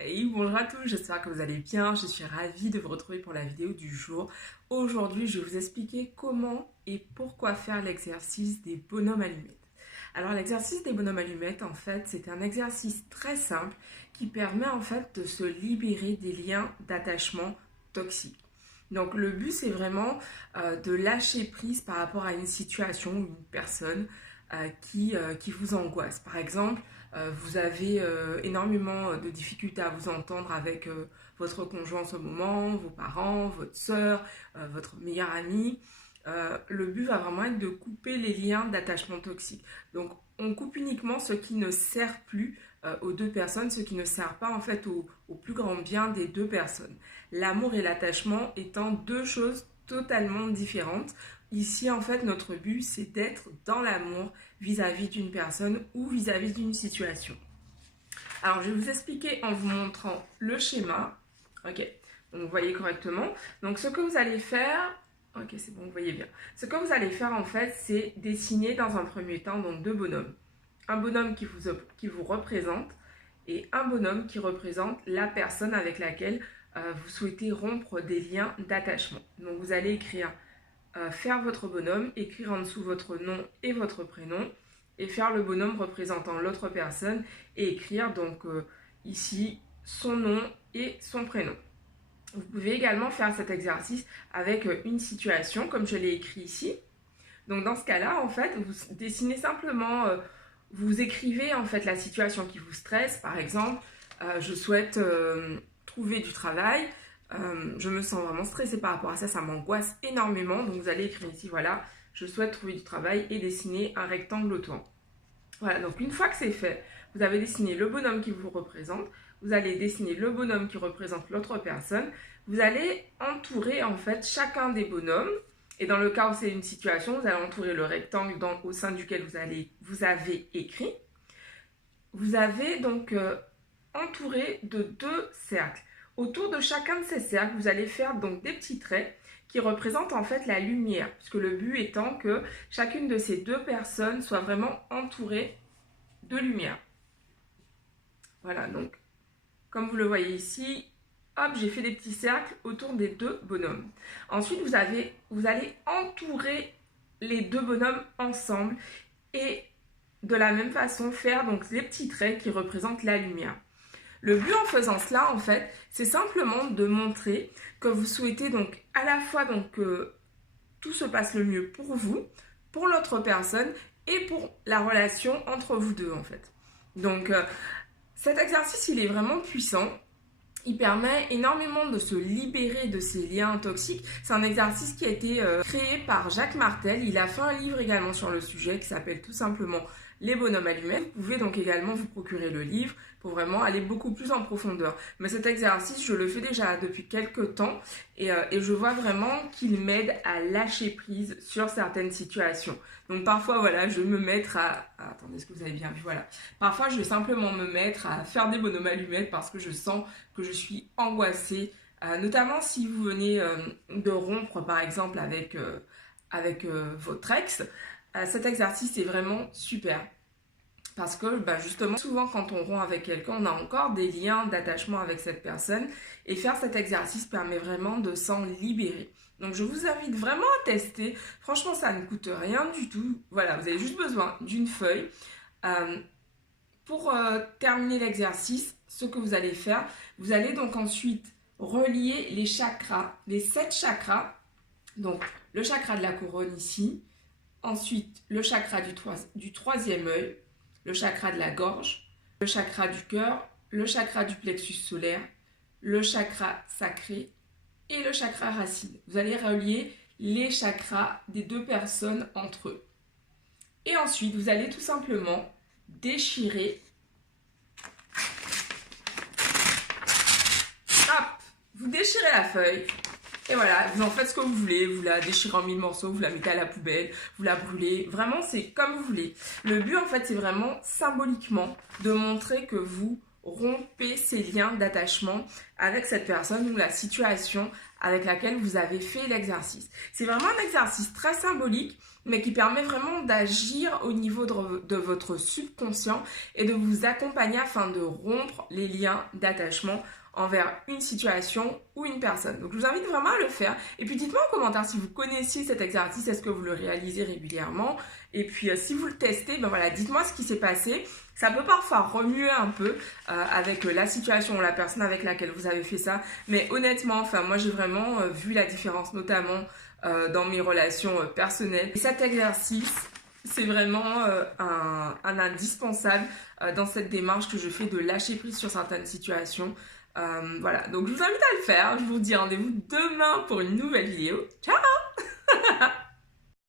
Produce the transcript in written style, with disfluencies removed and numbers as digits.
Hey, bonjour à tous, j'espère que vous allez bien. Je suis ravie de vous retrouver pour la vidéo du jour. Aujourd'hui, je vais vous expliquer comment et pourquoi faire l'exercice des bonhommes allumettes. Alors, l'exercice des bonhommes allumettes, en fait, c'est un exercice très simple qui permet en fait de se libérer des liens d'attachement toxiques. Donc, le but, c'est vraiment de lâcher prise par rapport à une situation ou une personne qui vous angoisse. Par exemple, vous avez énormément de difficultés à vous entendre avec votre conjoint en ce moment, vos parents, votre soeur, votre meilleur ami. Le but va vraiment être de couper les liens d'attachement toxique. Donc, on coupe uniquement ce qui ne sert plus aux deux personnes, ce qui ne sert pas en fait au plus grand bien des deux personnes. L'amour et l'attachement étant deux choses totalement différentes. Ici, en fait, notre but, c'est d'être dans l'amour vis-à-vis d'une personne ou vis-à-vis d'une situation. Alors, je vais vous expliquer en vous montrant le schéma. Ok, donc vous voyez correctement. Donc, ce que vous allez faire... Ok, c'est bon, vous voyez bien. Ce que vous allez faire, en fait, c'est dessiner dans un premier temps donc deux bonhommes. Un bonhomme qui vous représente et un bonhomme qui représente la personne avec laquelle vous souhaitez rompre des liens d'attachement. Donc, vous allez écrire faire votre bonhomme, écrire en dessous votre nom et votre prénom et faire le bonhomme représentant l'autre personne et écrire donc ici son nom et son prénom. Vous pouvez également faire cet exercice avec une situation comme je l'ai écrit ici. Donc dans ce cas-là, en fait, vous dessinez simplement, vous écrivez en fait la situation qui vous stresse. Par exemple, je souhaite trouver du travail. Je me sens vraiment stressée par rapport à ça, ça m'angoisse énormément. Donc vous allez écrire ici, voilà, je souhaite trouver du travail et dessiner un rectangle autour. Voilà, donc une fois que c'est fait, vous avez dessiné le bonhomme qui vous représente, vous allez dessiner le bonhomme qui représente l'autre personne, vous allez entourer en fait chacun des bonhommes, et dans le cas où c'est une situation, vous allez entourer le rectangle au sein duquel vous avez écrit. Vous avez donc entouré de deux cercles. Autour de chacun de ces cercles, vous allez faire donc des petits traits qui représentent en fait la lumière, puisque le but étant que chacune de ces deux personnes soit vraiment entourée de lumière. Voilà, donc comme vous le voyez ici, hop, j'ai fait des petits cercles autour des deux bonhommes. Ensuite, vous allez entourer les deux bonhommes ensemble et de la même façon faire donc les petits traits qui représentent la lumière. Le but en faisant cela, en fait, c'est simplement de montrer que vous souhaitez donc à la fois donc, que tout se passe le mieux pour vous, pour l'autre personne et pour la relation entre vous deux, en fait. Donc, cet exercice, il est vraiment puissant. Il permet énormément de se libérer de ces liens toxiques. C'est un exercice qui a été créé par Jacques Martel. Il a fait un livre également sur le sujet qui s'appelle tout simplement Les bonhommes allumettes. Vous pouvez donc également vous procurer le livre pour vraiment aller beaucoup plus en profondeur. Mais cet exercice, je le fais déjà depuis quelques temps et je vois vraiment qu'il m'aide à lâcher prise sur certaines situations. Donc parfois, voilà, je vais me mettre à... attendez, est-ce que vous avez bien vu? Voilà. Parfois, je vais simplement me mettre à faire des bonhommes allumettes parce que je sens que je suis angoissée. Notamment si vous venez de rompre, par exemple, avec votre ex. Cet exercice est vraiment super. Parce que justement, souvent quand on rompt avec quelqu'un, on a encore des liens d'attachement avec cette personne. Et faire cet exercice permet vraiment de s'en libérer. Donc je vous invite vraiment à tester. Franchement, ça ne coûte rien du tout. Voilà, vous avez juste besoin d'une feuille. Pour terminer l'exercice, ce que vous allez faire, vous allez donc ensuite relier les chakras, les 7 chakras. Donc le chakra de la couronne ici. Ensuite, le chakra du troisième œil. Le chakra de la gorge, le chakra du cœur, le chakra du plexus solaire, le chakra sacré et le chakra racine. Vous allez relier les chakras des deux personnes entre eux. Et ensuite, vous allez tout simplement déchirer. Hop, vous déchirez la feuille. Et voilà, vous en faites ce que vous voulez, vous la déchirez en 1000 morceaux, vous la mettez à la poubelle, vous la brûlez, vraiment c'est comme vous voulez. Le but en fait c'est vraiment symboliquement de montrer que vous rompez ces liens d'attachement avec cette personne ou la situation avec laquelle vous avez fait l'exercice. C'est vraiment un exercice très symbolique, mais qui permet vraiment d'agir au niveau de votre subconscient et de vous accompagner afin de rompre les liens d'attachement envers une situation ou une personne. Donc je vous invite vraiment à le faire. Et puis dites-moi en commentaire si vous connaissiez cet exercice, est-ce que vous le réalisez régulièrement? Et puis si vous le testez, ben voilà, dites-moi ce qui s'est passé. Ça peut parfois remuer un peu avec la situation ou la personne avec laquelle vous avez fait ça. Mais honnêtement, enfin moi j'ai vraiment vu la différence, notamment dans mes relations personnelles. Et cet exercice, c'est vraiment un indispensable dans cette démarche que je fais de lâcher prise sur certaines situations. Voilà, donc je vous invite à le faire. Je vous dis rendez-vous demain pour une nouvelle vidéo. Ciao!